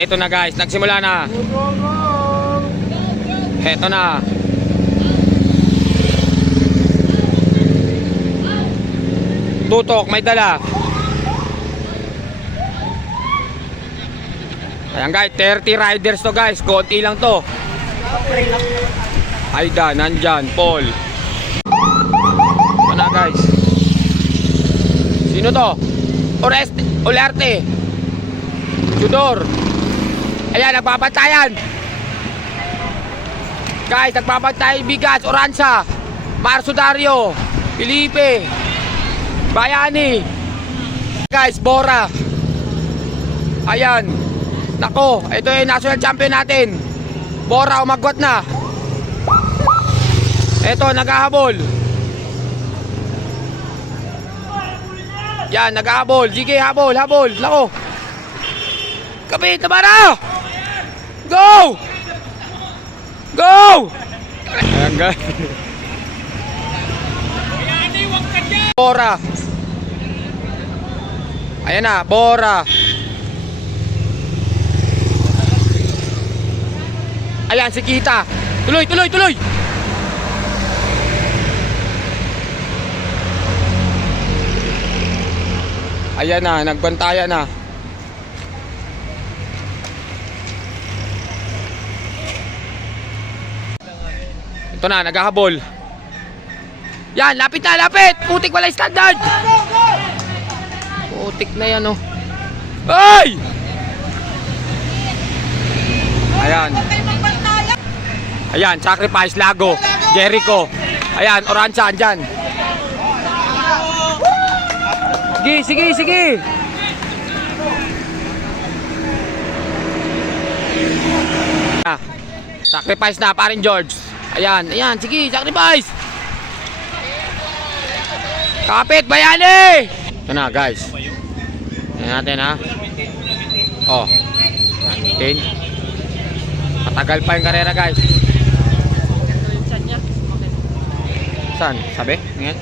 Ito na guys, nagsimula na. Ito na. Tutok, may dala. Ayan guys, 30 riders to guys. Konti lang to. Aida, nandyan, Paul. Ito na guys. Sino to? Olarte. Tudor. Ayan, nagbabantayan. Guys, nagbabantay Bigas, Oransa, Marso Dario, Felipe, Bayani. Guys, Bora. Ayan. Nako, ito yung national champion natin. Bora, umagwat na. Ito, naghahabol. Yan, naghahabol. Sige, habol. Nako. Kapit, tabara! Go! Ayan guys. Bora. Ayan na, Bora. Ayan, si Kita. Tuloy. Ayan na, nagbantayan na. Ito na, naghahabol. Yan, lapit. Putik, wala standard. Putik na yan, oh. Ay! Ayan, Sacrifice, Lago, Jericho. Ayan, Oransa, andyan. Sige. Sacrifice na, parin George. Ayan, sige, Sacrifice. Kapit, Bayani. Ito na, guys. Ayan natin, ha. Oh. Natin. Matagal pa yung karera, guys. Saan? Sabi? Ngayon?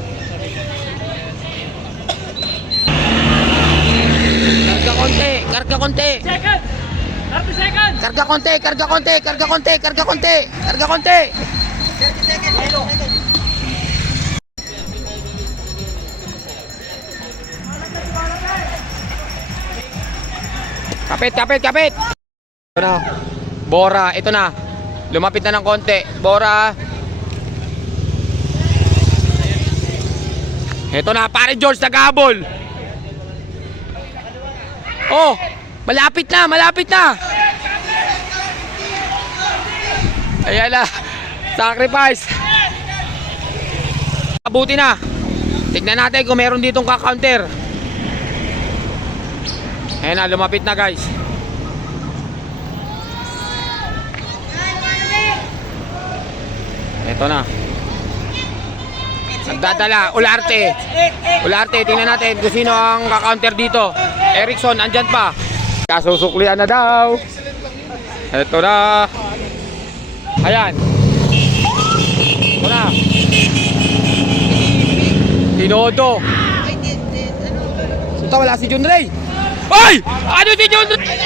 Karga konti. Second! 30 seconds! Karga konti. 30 seconds! Kapit. Ito na. Bora, ito na. Lumapit na ng konti. Bora. Ito na, pare George, naghabol. Oh, malapit na. Ayan na. Sacrifice. Abuti na. Tignan natin kung meron ditong ka-counter. Ayan na, lumapit na guys. Ito na. Nagdadala, Olarte, tingnan natin kung sino ang ka-counter dito. Erickson, andyan pa. Kasusuklian na daw. Ito na. Ayan. Ito na. Tinodo. Ito, wala si John Ray. Ay! Ano si John Ray?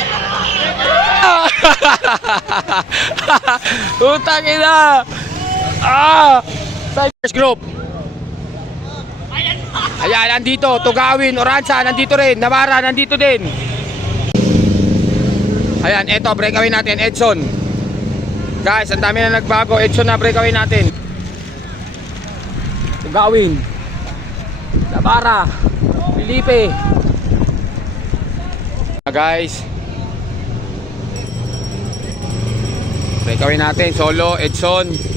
Utang ina. First group. Ayan, nandito. Tugawin, Oransa, nandito rin. Navarra, nandito din. Ayan, eto, breakaway natin. Edson. Guys, ang dami na nagbago. Edson na breakaway natin. Tugawin. Navarra. Felipe. Guys. Breakaway natin. Solo, Edson.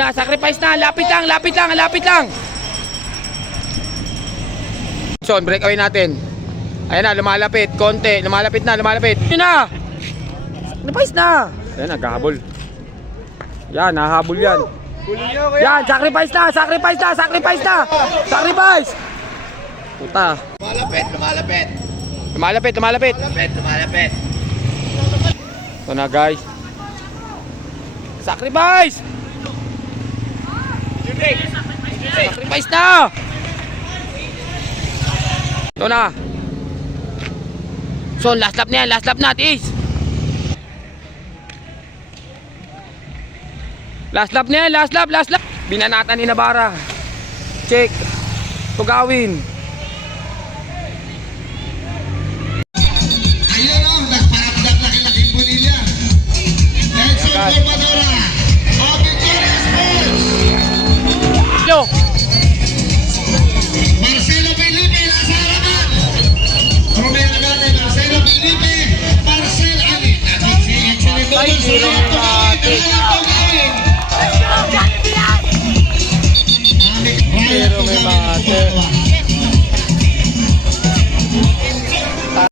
Sacrifice na, lapit lang. Edson, breakaway natin. Ayan na, lumalapit, konti, lumalapit. Yun na! Sacrifice na! Ayan, naghahabol. Yan, nahabol yan. Yan, sacrifice na! Puta. Lumalapit. Ito na guys. Sacrifice! Napais na! Ito na. So, last lap na yan. Last lap na, Tis. Last lap na yan. Last lap, last lap. Binanatan ni Navarra. Check. Tugawin.